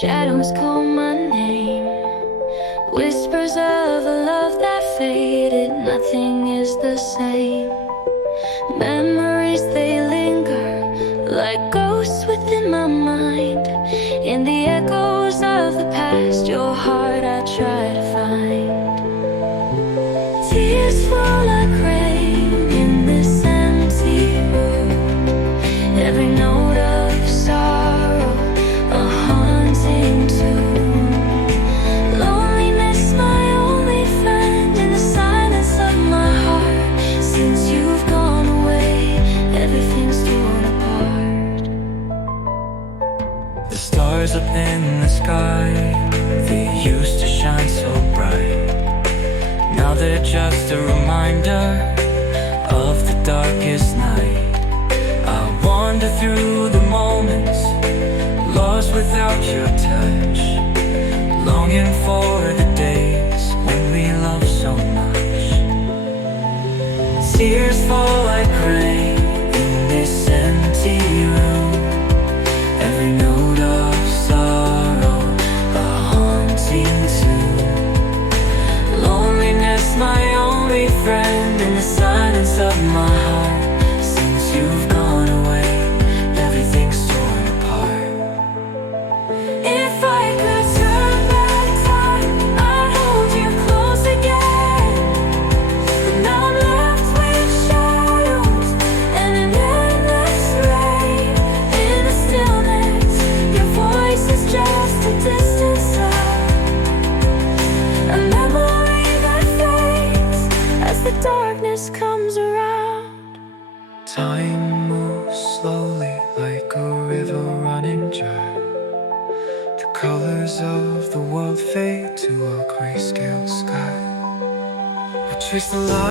Shadows call my name, whispers of a love that faded. Nothing is the same. Memories, they linger like ghosts within my mind. In the echoes of the past, your heart I try to find. Tears fall like rain in this empty room. Every note of sorrow, a haunting tune. Loneliness, my only friend, in the silence of my heart. Since you've gone away, everything's torn apart. The stars up in the sky, they used to shine so bright. Now they're just a reminder of the darkest night. I wander through the moments, lost without your touch, longing for the days when we loved so much. Tears fall like rain in this empty room. Every note of sorrow, a haunting tune. Loneliness, my only friend, in the silence of my heart. Since you've gone away, everything's torn apart. If I could turn back time, I'd hold you close again. But now I'm left with shadows and an endless rain. In the stillness, your voice is just a distant sound, a memory that fades as the darkness comes around. Time moves slowly like a river running dry. The colors of the world fade to a grayscale sky. I chase the light.